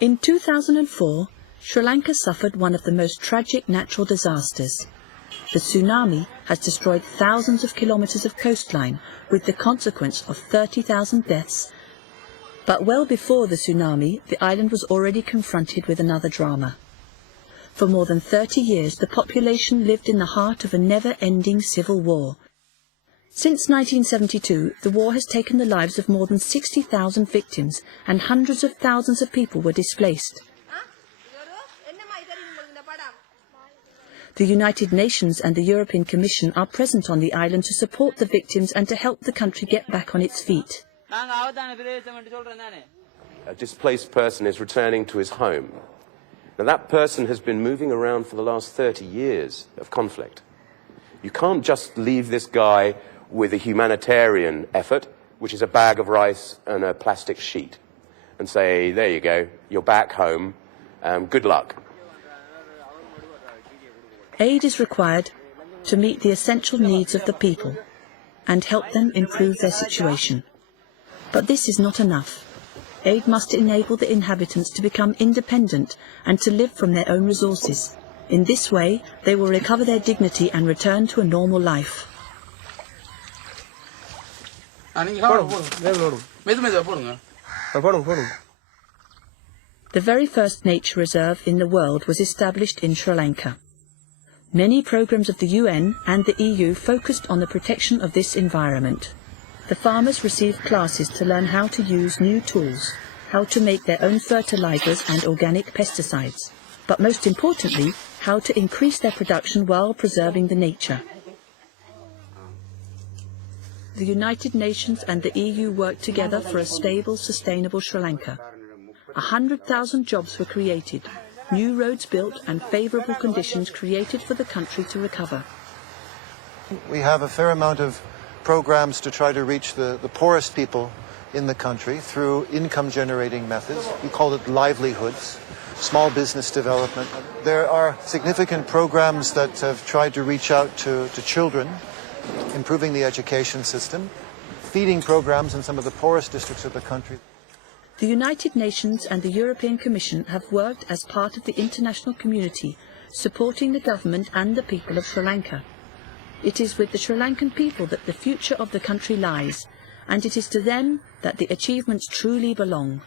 In 2004, Sri Lanka suffered one of the most tragic natural disasters. The tsunami has destroyed thousands of kilometres of coastline, with the consequence of 30,000 deaths. But well before the tsunami, the island was already confronted with another drama. For more than 30 years, the population lived in the heart of a never-ending civil war. Since 1972, the war has taken the lives of more than 60,000 victims, and hundreds of thousands of people were displaced. The United Nations and the European Commission are present on the island to support the victims and to help the country get back on its feet. A displaced person is returning to his home. Now, that person has been moving around for the last 30 years of conflict. You can't just leave this guy with a humanitarian effort, which is a bag of rice and a plastic sheet, and say, there you go, you're back home, good luck. Aid is required to meet the essential needs of the people and help them improve their situation. But this is not enough. Aid must enable the inhabitants to become independent and to live from their own resources. In this way, they will recover their dignity and return to a normal life. The very first nature reserve in the world was established in Sri Lanka. Many programs of the UN and the EU focused on the protection of this environment. The farmers received classes to learn how to use new tools, how to make their own fertilizers and organic pesticides, but most importantly, how to increase their production while preserving the nature. The United Nations and the EU worked together for a stable, sustainable Sri Lanka. 100,000 jobs were created, new roads built and favourable conditions created for the country to recover. We have a fair amount of programs to try to reach the poorest people in the country through income-generating methods. We call it livelihoods, small business development. There are significant programs that have tried to reach out to children, improving the education system, feeding programs in some of the poorest districts of the country. The United Nations and the European Commission have worked as part of the international community, supporting the government and the people of Sri Lanka. It is with the Sri Lankan people that the future of the country lies, and it is to them that the achievements truly belong.